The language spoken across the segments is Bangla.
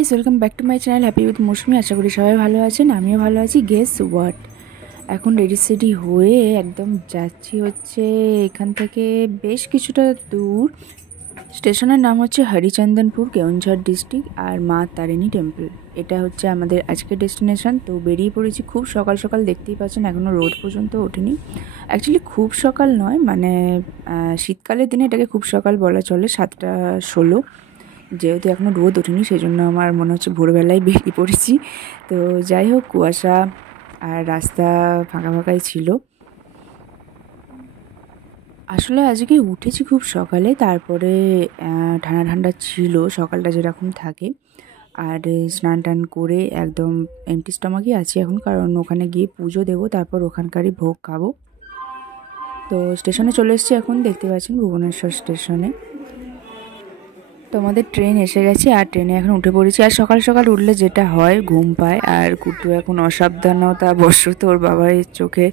Guys, welcome back to my channel happy with Mousumi. আশা করি সবাই ভালো আছেন, আমিও ভালো আছি। গেস হোয়াট, এখন রেডি সেডি হয়ে একদম যাচ্ছি হচ্ছে এখান থেকে বেশ কিছুটা দূর। স্টেশনের নাম হচ্ছে হরিচন্দনপুর, কেওনঝড় ডিস্ট্রিক্ট, আর মা তারিণী টেম্পল। এটা হচ্ছে আমাদের আজকের ডেস্টিনেশন। তো বেরিয়ে পড়েছি খুব সকাল সকাল, দেখতেই পাচ্ছেন এখনও রোদ পর্যন্ত ওঠেনি। অ্যাকচুয়ালি খুব সকাল নয়, মানে শীতকালের দিনে এটাকে খুব সকাল বলা চলে, 7:16। যেহেতু এখনও রোদ ওঠেনি সেই জন্য আমার মনে হচ্ছে ভোরবেলায় বেরিয়ে পড়েছি। তো যাই হোক, কুয়াশা আর রাস্তা ফাঁকা ফাঁকাই ছিল। আসলে আজকে উঠেছি খুব সকালে, তারপরে ঠান্ডা ঠান্ডা ছিল সকালটা যেরকম থাকে। আর স্নান টান করে একদম এমটি স্টমাকই আছি এখন, কারণ ওখানে গিয়ে পুজো দেবো, তারপর ওখানকারই ভোগ খাবো। তো স্টেশনে চলে এসেছি এখন, দেখতে পাচ্ছেন ভুবনেশ্বর স্টেশনে। তো আমাদের ট্রেন এসে গেছে আর ট্রেনে এখন উঠে পড়েছি। আর সকাল সকাল উঠলে যেটা হয়, ঘুম পায়। আর কুটু এখন অসাবধানতা বশত ওর বাবার চোখে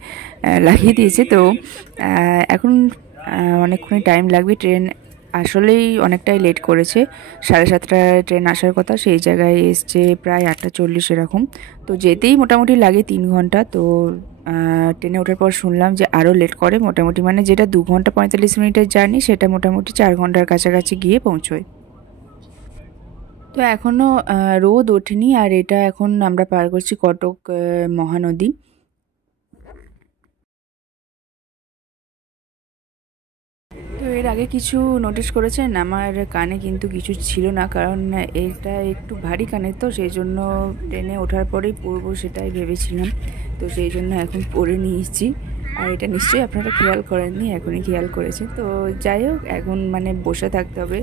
লাগিয়ে দিয়েছে। তো এখন অনেকক্ষণই টাইম লাগবে। ট্রেন আসলেই অনেকটাই লেট করেছে, 7:30টায় ট্রেন আসার কথা, সেই জায়গায় এসছে প্রায় 8:40 এরকম। তো যেতেই মোটামুটি লাগে 3 ঘন্টা। তো ট্রেনে ওঠার পর শুনলাম যে আরও লেট করে, মোটামুটি মানে যেটা 2 ঘন্টা 45 মিনিটের জার্নি সেটা মোটামুটি 4 ঘন্টার কাছাকাছি গিয়ে পৌঁছোয়। তো এখনও রোদ ওঠেনি। আর এটা এখন আমরা পার করছি কটক মহানদী। তো এর আগে কিছু নোটিস করেছেন? আমার কানে কিন্তু কিছু ছিল না, কারণ এটা একটু ভারী কানের, তো সেই জন্য ট্রেনে ওঠার পরেই পরবো সেটাই ভেবেছিলাম। তো সেই জন্য এখন পরে নিয়েছি। আর এটা নিশ্চয়ই আপনারা খেয়াল করেননি, এখনই খেয়াল করেছেন। তো যাই হোক, এখন মানে বসে থাকতে হবে।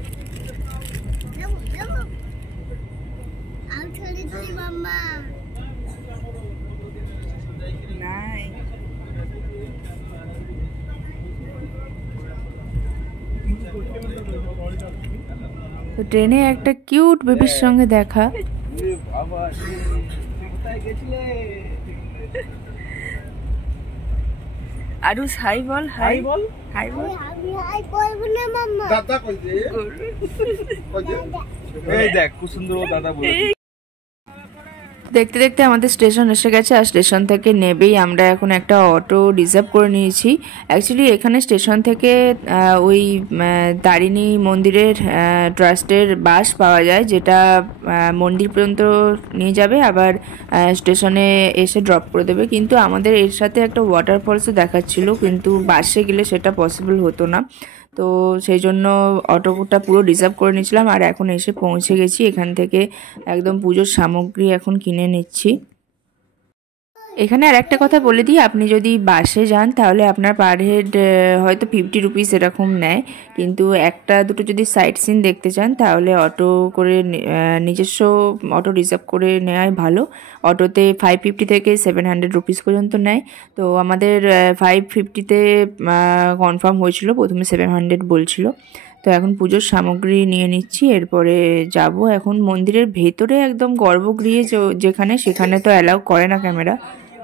তো ট্রেনে একটা কিউট বেবির সঙ্গে দেখা। আরুস হাই বল, হাই বল, হাই বল। হাই বলবো না মাম্মা, দাদা কইছে এই দেখ খুব সুন্দর দাদা বলে। দেখতে দেখতে আমাদের স্টেশন এসে গেছে। আর স্টেশন থেকে নেবেই আমরা এখন একটা অটো রিজার্ভ করে নিয়েছি। অ্যাকচুয়ালি এখানে স্টেশন থেকে ওই তারিণী মন্দিরের ট্রাস্টের বাস পাওয়া যায়, যেটা মন্দির পর্যন্ত নিয়ে যাবে, আবার স্টেশনে এসে ড্রপ করে দেবে। কিন্তু আমাদের এর সাথে একটা ওয়াটারফলসও দেখাচ্ছিল, কিন্তু বাসে গেলে সেটা পসিবল হতো না। তো সেই জন্য অটোটা পুরো রিজার্ভ করে নিয়েছিলাম। আর এখন এসে পৌঁছে গেছি। এখান থেকে একদম পুজোর সামগ্রী এখন কিনে নিচ্ছি। এখানে আর একটা কথা বলে দিই, আপনি যদি বাসে যান তাহলে আপনার পার হেড হয়তো 50 রুপিস এরকম নেয়। কিন্তু একটা দুটো যদি সাইট সিন দেখতে চান তাহলে অটো করে, নিজস্ব অটো রিজার্ভ করে নেওয়াই ভালো। অটোতে 550 থেকে 700 রুপিস পর্যন্ত নেয়। তো আমাদের 550-তে কনফার্ম হয়েছিল, প্রথমে 700 বলছিল। তো এখন পুজোর সামগ্রী নিয়ে নিচ্ছি, এরপরে যাব এখন মন্দিরের ভেতরে, একদম গর্ভগৃহে যেখানে, সেখানে তো অ্যালাউ করে না ক্যামেরা।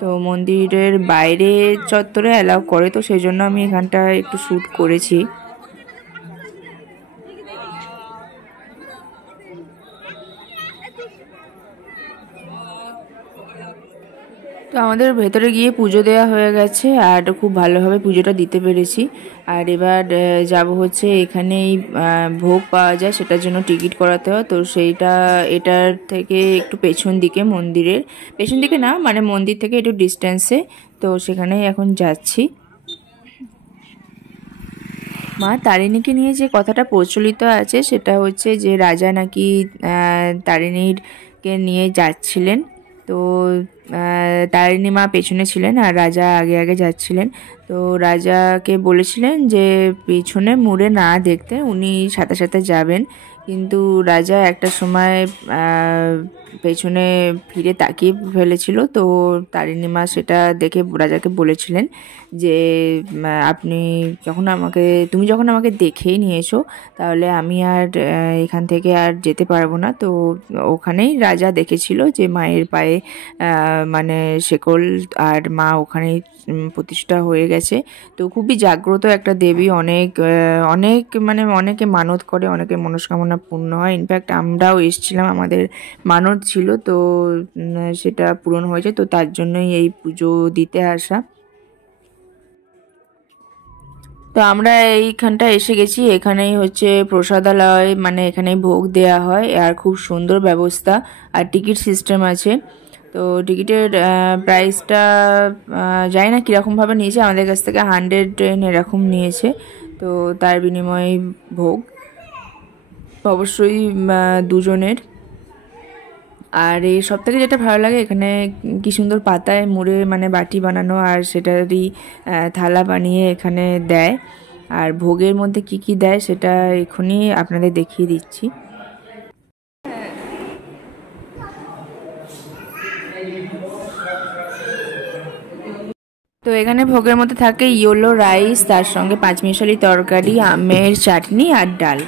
তো মন্দিরের বাইরে চত্বরে অ্যালাউ করে, তো সেই জন্য আমি এখানটা একটু শ্যুট করেছি। তো আমাদের ভেতরে গিয়ে পুজো দেওয়া হয়ে গেছে, আর খুব ভালোভাবে পুজোটা দিতে পেরেছি। আর এবার যাব হচ্ছে, এখানেই ভোগ পাওয়া যায়, সেটার জন্য টিকিট করাতে হয়। তো সেইটা এটার থেকে একটু পেছন দিকে, মন্দিরের পেছন দিকে না, মানে মন্দির থেকে একটু ডিস্টেন্সে। তো সেখানেই এখন যাচ্ছি। মা তারিণীকে নিয়ে যে কথাটা প্রচলিত আছে সেটা হচ্ছে যে রাজা নাকি তারিণীকে নিয়ে যাচ্ছিলেন। তো তারিণী মা পেছনে ছিলেন আর রাজা আগে আগে যাচ্ছিলেন। তো রাজাকে বলেছিলেন যে পেছনে মুড়ে না দেখতে, উনি সাথে সাথে যাবেন। কিন্তু রাজা একটা সময় পেছনে ফিরে তাকিয়ে ফেলেছিল। তো তারিণী মা সেটা দেখে রাজাকে বলেছিলেন যে তুমি যখন আমাকে দেখেই নিয়েছো, তাহলে আমি আর এখান থেকে আর যেতে পারবো না। তো ওখানেই রাজা দেখেছিল যে মায়ের পায়ে মানে শেকল, আর মা ওখানেই প্রতিষ্ঠা হয়ে গেছে। তো খুবই জাগ্রত একটা দেবী, অনেক মানে অনেকে মানত করে, অনেকে মনস্কামনা পূর্ণ হয়। ইনফ্যাক্ট আমরাও এসেছিলাম, আমাদের মানত ছিল, তো সেটা পূরণ হয়েছে, তো তার জন্যই এই পুজো দিতে আসা। তো আমরা এইখানটা এসে গেছি, এখানেই হচ্ছে প্রসাদালয়, মানে এখানেই ভোগ দেয়া হয়, আর খুব সুন্দর ব্যবস্থা, আর টিকিট সিস্টেম আছে। তো টিকিটের প্রাইসটা জানি না কীরকমভাবে নিয়েছে, আমাদের কাছ থেকে 110 এরকম নিয়েছে। তো তার বিনিময়ে ভোগ অবশ্যই দুজনের। আর এই সব থেকে যেটা ভালো লাগে, এখানে কি সুন্দর পাতায় মুড়ে মানে বাটি বানানো, আর সেটারই থালা বানিয়ে এখানে দেয়। আর ভোগের মধ্যে কি কি দেয় সেটা এখনই আপনাদের দেখিয়ে দিচ্ছি। তো এখানে ভোগের মধ্যে থাকে ইয়েলো রাইস, তার সঙ্গে পাঁচমিশালি তরকারি, আমের চাটনি আর ডাল।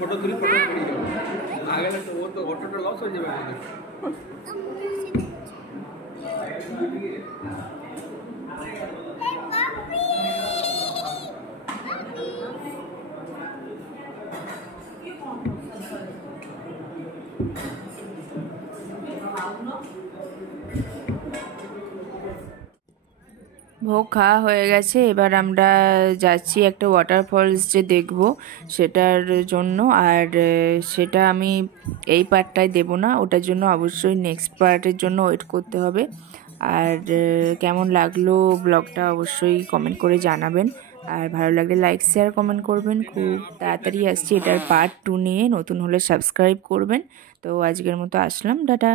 फोटो तुली फोटो आगे तो वो तो ऑटो तो लॉस हो जाएगा। ভোগ খাওয়া হয়ে গেছে, এবার আমরা যাচ্ছি একটা ওয়াটারফলস যে দেখব সেটার জন্য। আর সেটা আমি এই পার্টটায় দেব না, ওটার জন্য অবশ্যই নেক্সট পার্টের জন্য ওয়েট করতে হবে। আর কেমন লাগলো ব্লগটা অবশ্যই কমেন্ট করে জানাবেন, আর ভালো লাগলে লাইক শেয়ার কমেন্ট করবেন। খুব তাড়াতাড়ি আসছি এটার পার্ট 2 নিয়ে, নতুন হলে সাবস্ক্রাইব করবেন। তো আজকের মতো আসলাম, টাটা।